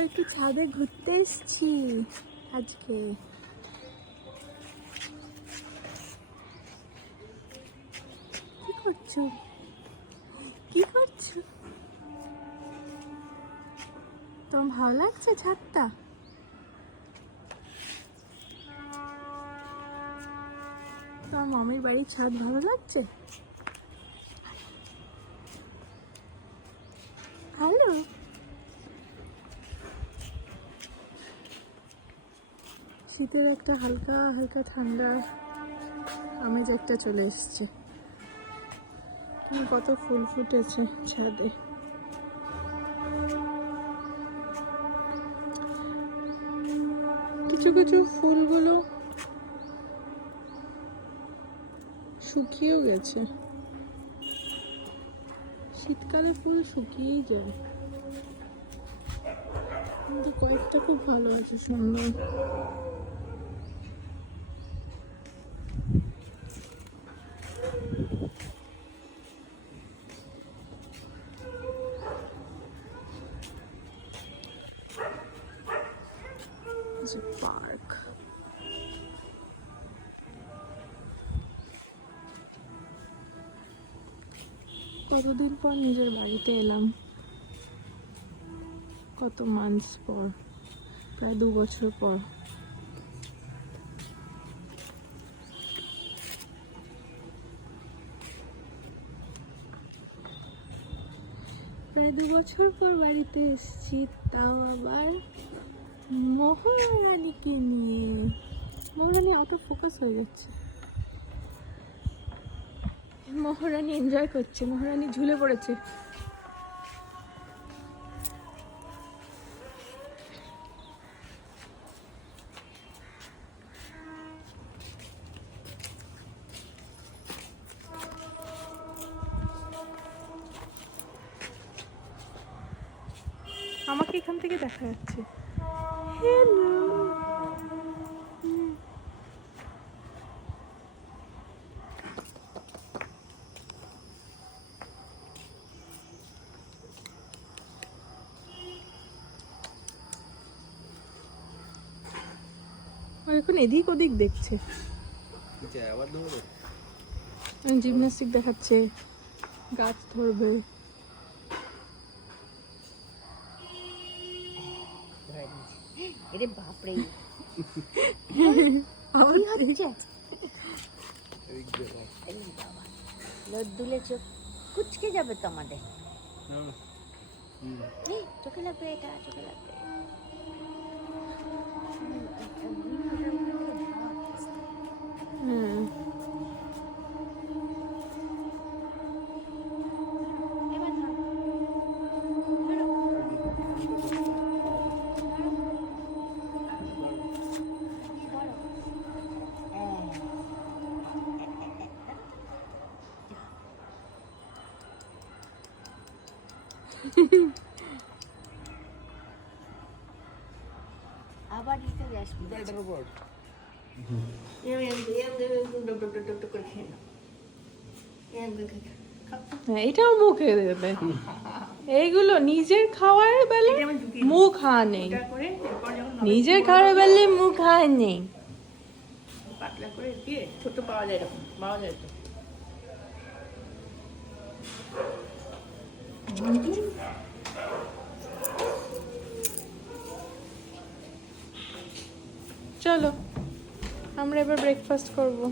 আমরা একটু ছাদে ঘুরতে এসেছি আজকে। কি করছো? কি করছো? তোমার ভালো লাগছে ছাদটা? তোমার মামির বাড়ির ছাদ ভালো লাগছে? হ্যালো, শীতের একটা হালকা হালকা ঠান্ডা আমেজ একটা চলে এসছে। কত ফুল ফুটেছে ছাদে। কিছু কিছু ফুলগুলো শুকিয়েও গেছে। শীতকালে ফুল শুকিয়েই যায়, কিন্তু কয়েকটা খুব ভালো আছে, সুন্দর। পার্ক, কতদিন পর নিজের বাড়িতে এলাম, কত মান্থস পর, প্রায় 2 বছর পর। প্রায় 2 বছর পর বাড়িতে এসেছি, তাও আবার মহারানীকে নিয়ে। মহারানী অত ফোকাস হয়ে যাচ্ছে। মহারানী এনজয় করছে, মহারানী ঝুলে পড়েছে। আমাকে এখান থেকে দেখা যাচ্ছে। হ্যালো, এখন এদিক ওদিক দেখছে। জিমন্যাস্টিক দেখাচ্ছে, গাছ ধরবে। এরে বাপরে, লদ্দুলে চোখ কুচকে যাবে তো আমাদের। চোখে লাগবে, এটা চোখে লাগবে। আবার দিতে আসবি। এটাও মুখে দেবে। এইগুলো নিজের খাওয়ার বেলা মুখ হাওয়া নেই, নিজের খাওয়ার বেলা মুখ হাওয়া নেই। পাতলা করে দিয়ে ছোট পাওয়া যায়, এরকম পাওয়া যায় তো। চলো আমরা এবার ব্রেকফাস্ট করবো।